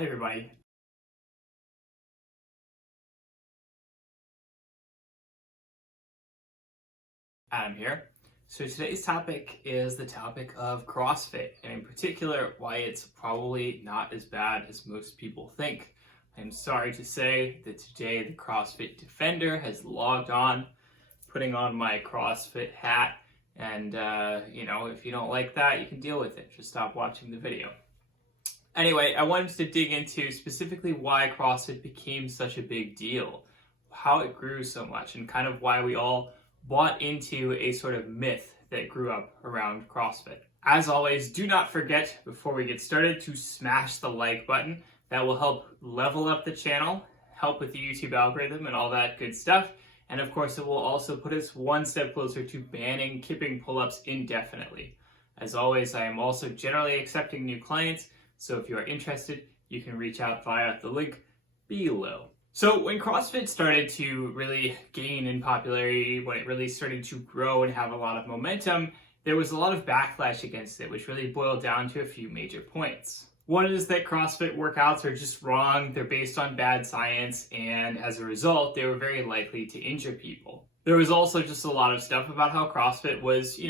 Hi everybody. Adam here. So today's topic is the topic of CrossFit, and in particular, why it's probably not as bad as most people think. I'm sorry to say that today the CrossFit Defender has logged on, putting on my CrossFit hat, and if you don't like that, you can deal with it. Just stop watching the video. Anyway, I wanted to dig into specifically why CrossFit became such a big deal, how it grew so much, and kind of why we all bought into a sort of myth that grew up around CrossFit. As always, do not forget, before we get started, to smash the like button. That will help level up the channel, help with the YouTube algorithm and all that good stuff. And of course, it will also put us one step closer to banning kipping pull-ups indefinitely. As always, I am also generally accepting new clients, so if you are interested, you can reach out via the link below. So when CrossFit started to really gain in popularity, when it really started to grow and have a lot of momentum, there was a lot of backlash against it, which really boiled down to a few major points. One is that CrossFit workouts are just wrong, they're based on bad science, and as a result, they were very likely to injure people. There was also just a lot of stuff about how CrossFit was,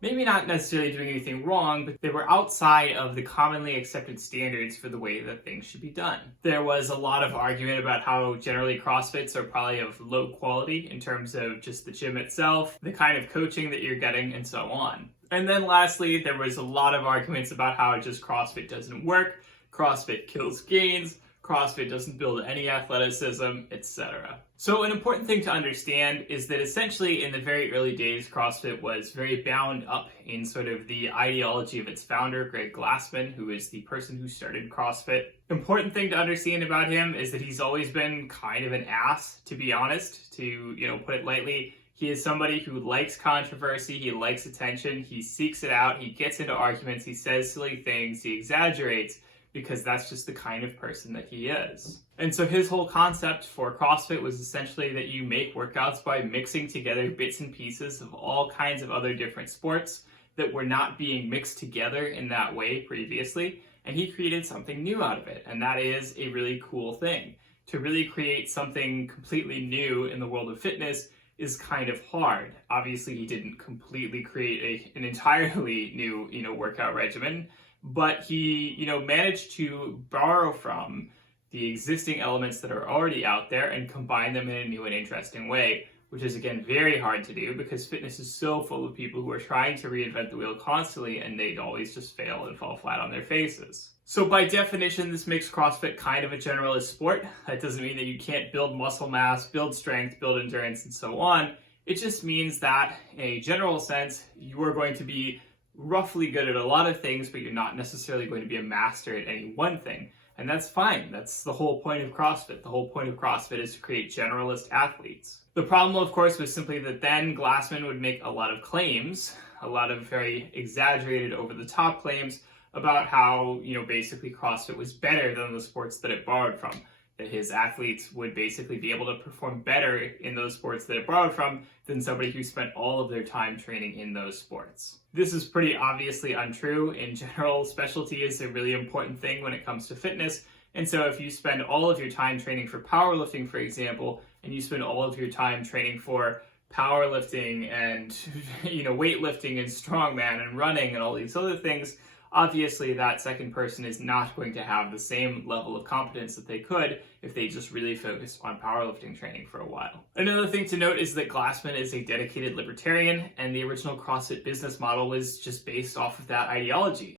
maybe not necessarily doing anything wrong, but they were outside of the commonly accepted standards for the way that things should be done. There was a lot of argument about how generally CrossFits are probably of low quality in terms of just the gym itself, the kind of coaching that you're getting, and so on. And then lastly, there was a lot of arguments about how just CrossFit doesn't work, CrossFit kills gains, CrossFit doesn't build any athleticism, etc. So an important thing to understand is that essentially in the very early days, CrossFit was very bound up in sort of the ideology of its founder, Greg Glassman, who is the person who started CrossFit. Important thing to understand about him is that he's always been kind of an ass, to be honest, to put it lightly. He is somebody who likes controversy, he likes attention, he seeks it out, he gets into arguments, he says silly things, he exaggerates, because that's just the kind of person that he is. And so his whole concept for CrossFit was essentially that you make workouts by mixing together bits and pieces of all kinds of other different sports that were not being mixed together in that way previously, and he created something new out of it, and that is a really cool thing. To really create something completely new in the world of fitness is kind of hard. Obviously, he didn't completely create an entirely new, workout regimen, but he, managed to borrow from the existing elements that are already out there and combine them in a new and interesting way, which is, again, very hard to do because fitness is so full of people who are trying to reinvent the wheel constantly and they'd always just fail and fall flat on their faces. So by definition, this makes CrossFit kind of a generalist sport. That doesn't mean that you can't build muscle mass, build strength, build endurance, and so on. It just means that in a general sense, you are going to be roughly good at a lot of things, but you're not necessarily going to be a master at any one thing. And that's fine. That's the whole point of CrossFit. The whole point of CrossFit is to create generalist athletes. The problem, of course, was simply that then Glassman would make a lot of claims, a lot of very exaggerated, over-the-top claims about how, basically CrossFit was better than the sports that it borrowed from. That his athletes would basically be able to perform better in those sports that it borrowed from than somebody who spent all of their time training in those sports. This is pretty obviously untrue. In general, specialty is a really important thing when it comes to fitness. And so if you spend all of your time training for powerlifting, for example, and you spend all of your time training for powerlifting and, weightlifting and strongman and running and all these other things, obviously that second person is not going to have the same level of competence that they could if they just really focused on powerlifting training for a while. Another thing to note is that Glassman is a dedicated libertarian, and the original CrossFit business model was just based off of that ideology.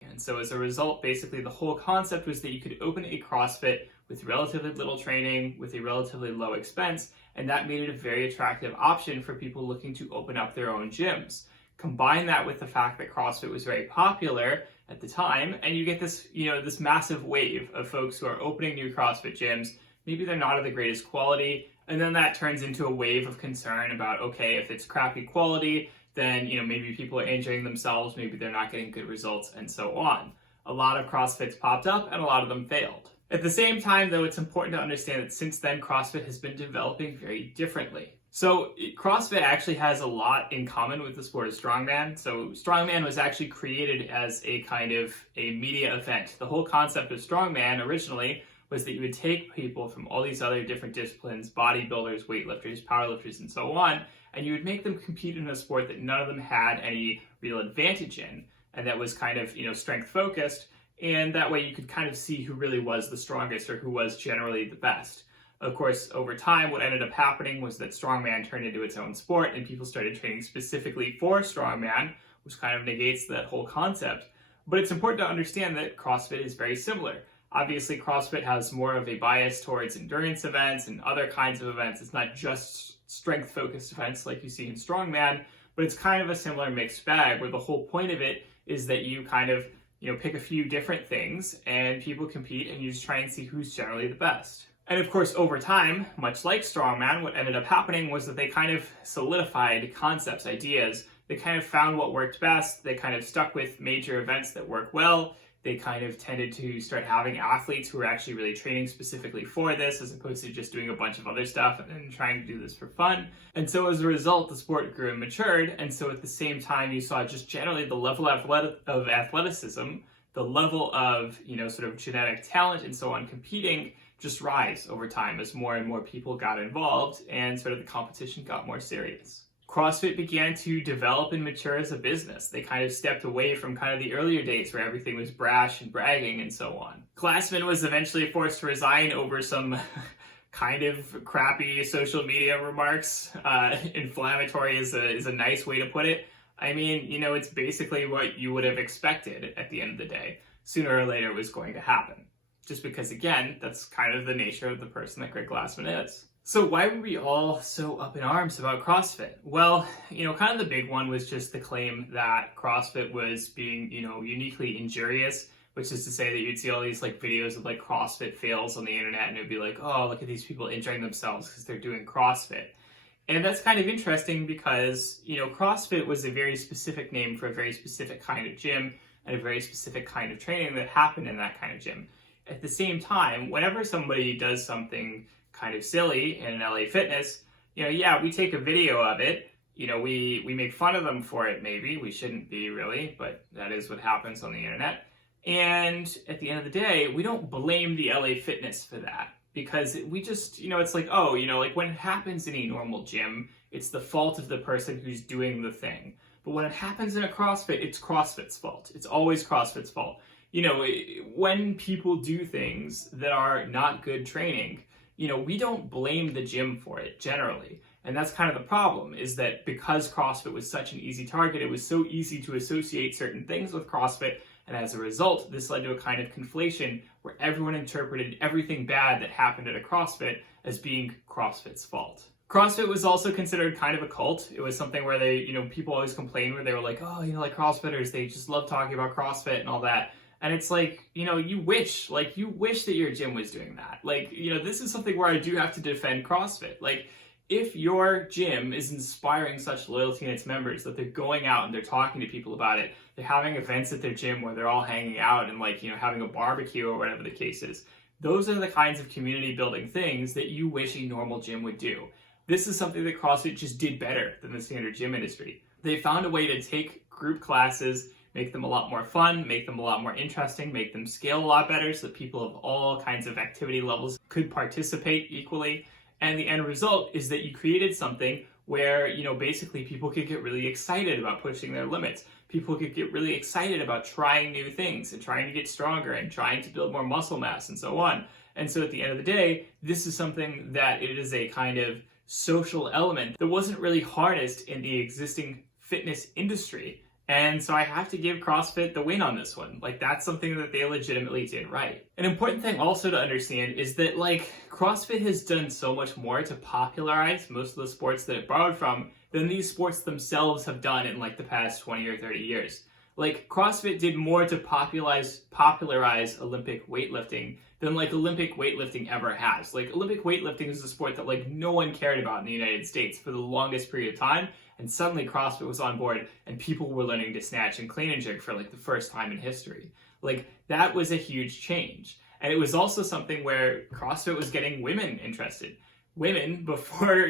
And so as a result, basically the whole concept was that you could open a CrossFit with relatively little training, with a relatively low expense, and that made it a very attractive option for people looking to open up their own gyms. Combine that with the fact that CrossFit was very popular at the time, and you get this, this massive wave of folks who are opening new CrossFit gyms. Maybe they're not of the greatest quality, and then that turns into a wave of concern about, okay, if it's crappy quality, then, maybe people are injuring themselves, maybe they're not getting good results, and so on. A lot of CrossFits popped up, and a lot of them failed. At the same time, though, it's important to understand that since then, CrossFit has been developing very differently. So CrossFit actually has a lot in common with the sport of strongman. So strongman was actually created as a kind of a media event. The whole concept of strongman originally was that you would take people from all these other different disciplines, bodybuilders, weightlifters, powerlifters, and so on, and you would make them compete in a sport that none of them had any real advantage in, and that was kind of, strength focused, and that way you could kind of see who really was the strongest or who was generally the best. Of course, over time, what ended up happening was that strongman turned into its own sport and people started training specifically for strongman, which kind of negates that whole concept. But it's important to understand that CrossFit is very similar. Obviously, CrossFit has more of a bias towards endurance events and other kinds of events. It's not just strength-focused events like you see in strongman, but it's kind of a similar mixed bag where the whole point of it is that you kind of, pick a few different things and people compete and you just try and see who's generally the best. And of course, over time, much like strongman, what ended up happening was that they kind of solidified concepts, ideas. They kind of found what worked best. They kind of stuck with major events that work well. They kind of tended to start having athletes who were actually really training specifically for this, as opposed to just doing a bunch of other stuff and trying to do this for fun. And so as a result, the sport grew and matured. And so at the same time, you saw just generally the level of athleticism, the level of, sort of genetic talent and so on competing just rise over time as more and more people got involved and sort of the competition got more serious. CrossFit began to develop and mature as a business. They kind of stepped away from kind of the earlier days where everything was brash and bragging and so on. Glassman was eventually forced to resign over some kind of crappy social media remarks. Inflammatory is a nice way to put it. I mean, it's basically what you would have expected at the end of the day. Sooner or later it was going to happen. Just because, again, that's kind of the nature of the person that Greg Glassman is. So why were we all so up in arms about CrossFit? Well, kind of the big one was just the claim that CrossFit was being, uniquely injurious, which is to say that you'd see all these videos of CrossFit fails on the internet and it'd be like, oh, look at these people injuring themselves because they're doing CrossFit. And that's kind of interesting because, CrossFit was a very specific name for a very specific kind of gym and a very specific kind of training that happened in that kind of gym. At the same time, whenever somebody does something kind of silly in an LA Fitness, we take a video of it, we make fun of them for it maybe, we shouldn't be really, but that is what happens on the internet. And at the end of the day, we don't blame the LA Fitness for that because we just, it's like, oh, when it happens in a normal gym, it's the fault of the person who's doing the thing. But when it happens in a CrossFit, it's CrossFit's fault. It's always CrossFit's fault. When people do things that are not good training, we don't blame the gym for it generally. And that's kind of the problem, is that because CrossFit was such an easy target, it was so easy to associate certain things with CrossFit. And as a result, this led to a kind of conflation where everyone interpreted everything bad that happened at a CrossFit as being CrossFit's fault. CrossFit was also considered kind of a cult. It was something where they, people always complained where they were like, oh, CrossFitters, they just love talking about CrossFit and all that. And it's like, you wish that your gym was doing that. This is something where I do have to defend CrossFit. If your gym is inspiring such loyalty in its members that they're going out and they're talking to people about it, they're having events at their gym where they're all hanging out and having a barbecue or whatever the case is, those are the kinds of community building things that you wish a normal gym would do. This is something that CrossFit just did better than the standard gym industry. They found a way to take group classes, make them a lot more fun, make them a lot more interesting, make them scale a lot better so that people of all kinds of activity levels could participate equally. And the end result is that you created something where, basically people could get really excited about pushing their limits. People could get really excited about trying new things and trying to get stronger and trying to build more muscle mass and so on. And so at the end of the day, this is something that it is a kind of social element that wasn't really harnessed in the existing fitness industry. And so I have to give CrossFit the win on this one. That's something that they legitimately did right. An important thing also to understand is that CrossFit has done so much more to popularize most of the sports that it borrowed from than these sports themselves have done in the past 20 or 30 years. CrossFit did more to popularize Olympic weightlifting than Olympic weightlifting ever has. Olympic weightlifting is a sport that no one cared about in the United States for the longest period of time. And suddenly CrossFit was on board and people were learning to snatch and clean and jerk for the first time in history. That was a huge change. And it was also something where CrossFit was getting women interested. women before,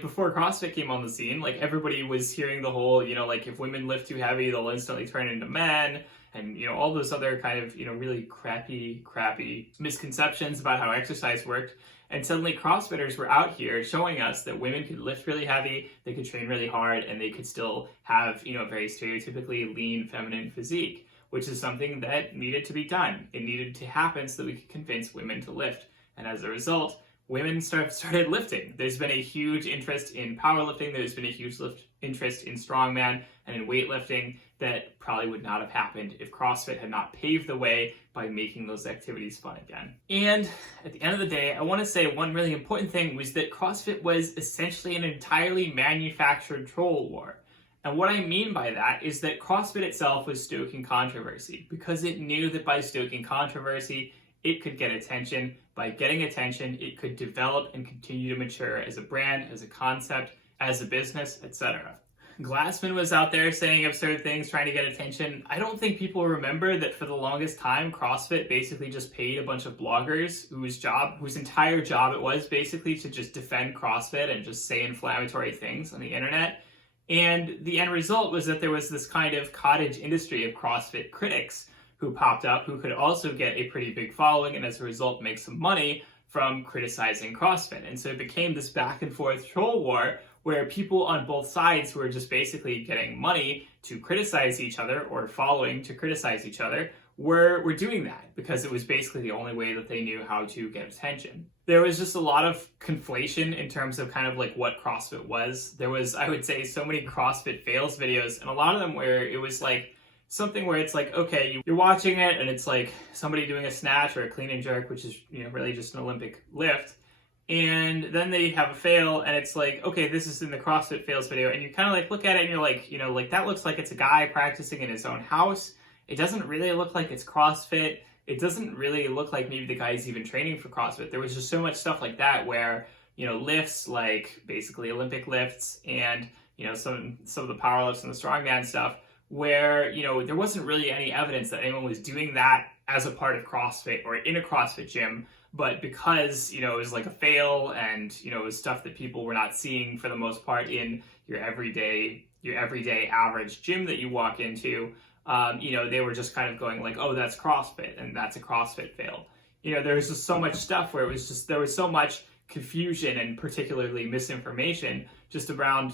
before CrossFit came on the scene. Like everybody was hearing the whole, like if women lift too heavy, they'll instantly turn into men, and all those other kind of, really crappy misconceptions about how exercise worked. And suddenly CrossFitters were out here showing us that women could lift really heavy, they could train really hard, and they could still have, a very stereotypically lean feminine physique, which is something that needed to be done. It needed to happen so that we could convince women to lift. And as a result, women started lifting. There's been a huge interest in powerlifting. There's been a huge interest in strongman and in weightlifting that probably would not have happened if CrossFit had not paved the way by making those activities fun again. And at the end of the day, I want to say one really important thing was that CrossFit was essentially an entirely manufactured troll war. And what I mean by that is that CrossFit itself was stoking controversy because it knew that by stoking controversy, it could get attention. By getting attention, it could develop and continue to mature as a brand, as a concept, as a business, etc. Glassman was out there saying absurd things, trying to get attention. I don't think people remember that for the longest time, CrossFit basically just paid a bunch of bloggers whose entire job it was basically to just defend CrossFit and just say inflammatory things on the internet. And the end result was that there was this kind of cottage industry of CrossFit critics who popped up, who could also get a pretty big following and as a result make some money from criticizing CrossFit. And so it became this back and forth troll war where people on both sides who were just basically getting money to criticize each other or following to criticize each other were doing that because it was basically the only way that they knew how to get attention. There was just a lot of conflation in terms of kind of like what CrossFit was. There was, I would say, so many CrossFit fails videos, and a lot of them where it was like something where it's like, okay, you're watching it and it's like somebody doing a snatch or a clean and jerk, which is, really just an Olympic lift. And then they have a fail and it's like, okay, this is in the CrossFit fails video. And you kind of like look at it and you're like, like that looks like it's a guy practicing in his own house. It doesn't really look like it's CrossFit. It doesn't really look like maybe the guy's even training for CrossFit. There was just so much stuff like that where, lifts, like basically Olympic lifts and, some of the power lifts and the strongman stuff where, there wasn't really any evidence that anyone was doing that as a part of CrossFit or in a CrossFit gym. But because, it was like a fail and, it was stuff that people were not seeing for the most part in your everyday average gym that you walk into, they were just kind of going like, oh, that's CrossFit and that's a CrossFit fail. There was just so much stuff where there was so much confusion and particularly misinformation just around,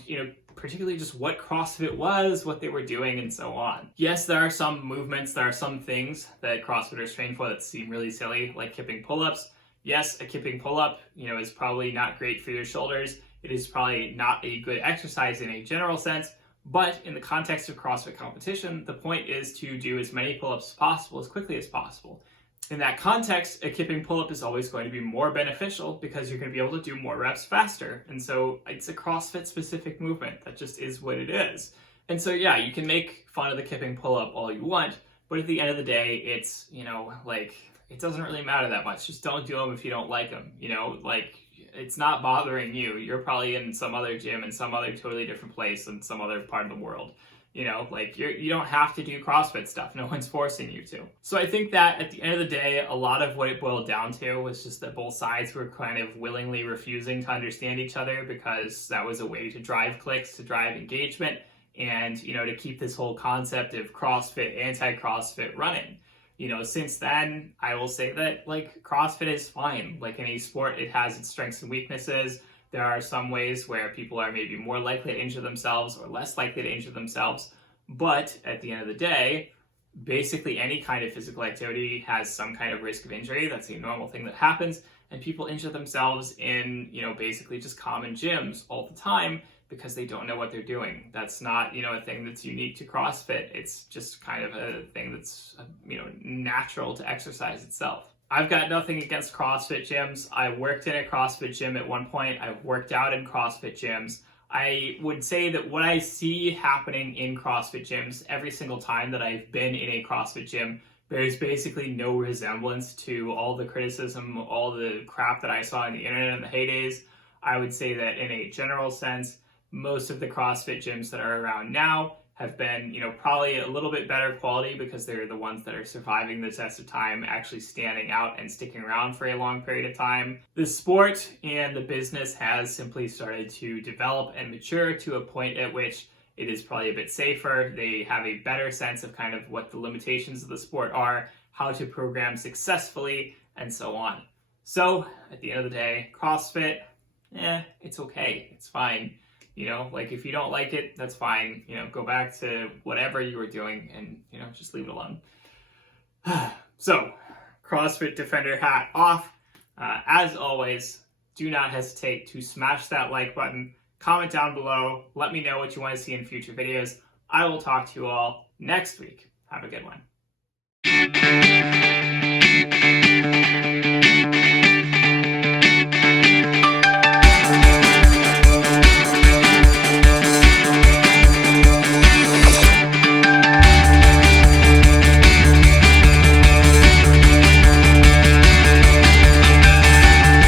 particularly just what CrossFit was, what they were doing, and so on. Yes, there are some movements, there are some things that CrossFitters train for that seem really silly, like kipping pull-ups. Yes, a kipping pull-up, is probably not great for your shoulders. It is probably not a good exercise in a general sense, but in the context of CrossFit competition, the point is to do as many pull-ups as possible, as quickly as possible. In that context, a kipping pull-up is always going to be more beneficial because you're going to be able to do more reps faster. And so it's a CrossFit specific movement. That just is what it is. And so, yeah, you can make fun of the kipping pull-up all you want, but at the end of the day, it's, it doesn't really matter that much. Just don't do them if you don't like them, it's not bothering you. You're probably in some other gym in some other totally different place in some other part of the world. You don't have to do CrossFit stuff. No one's forcing you to. So I think that at the end of the day, a lot of what it boiled down to was just that both sides were kind of willingly refusing to understand each other because that was a way to drive clicks, to drive engagement, and, to keep this whole concept of CrossFit, anti-CrossFit running. Since then, I will say that, CrossFit is fine. Like any sport, it has its strengths and weaknesses. There are some ways where people are maybe more likely to injure themselves or less likely to injure themselves. But at the end of the day, basically any kind of physical activity has some kind of risk of injury. That's a normal thing that happens. And people injure themselves in, basically just common gyms all the time because they don't know what they're doing. That's not, a thing that's unique to CrossFit. It's just kind of a thing that's, natural to exercise itself. I've got nothing against CrossFit gyms. I worked in a CrossFit gym at one point. I've worked out in CrossFit gyms. I would say that what I see happening in CrossFit gyms every single time that I've been in a CrossFit gym, there's basically no resemblance to all the criticism, all the crap that I saw on the internet in the heydays. I would say that in a general sense, most of the CrossFit gyms that are around now have been, probably a little bit better quality because they're the ones that are surviving the test of time, actually standing out and sticking around for a long period of time. The sport and the business has simply started to develop and mature to a point at which it is probably a bit safer. They have a better sense of kind of what the limitations of the sport are, how to program successfully, and so on. So at the end of the day, CrossFit, it's okay. It's fine. Like if you don't like it, that's fine. Go back to whatever you were doing and, just leave it alone. So, CrossFit Defender hat off. As always, do not hesitate to smash that like button. Comment down below. Let me know what you want to see in future videos. I will talk to you all next week. Have a good one.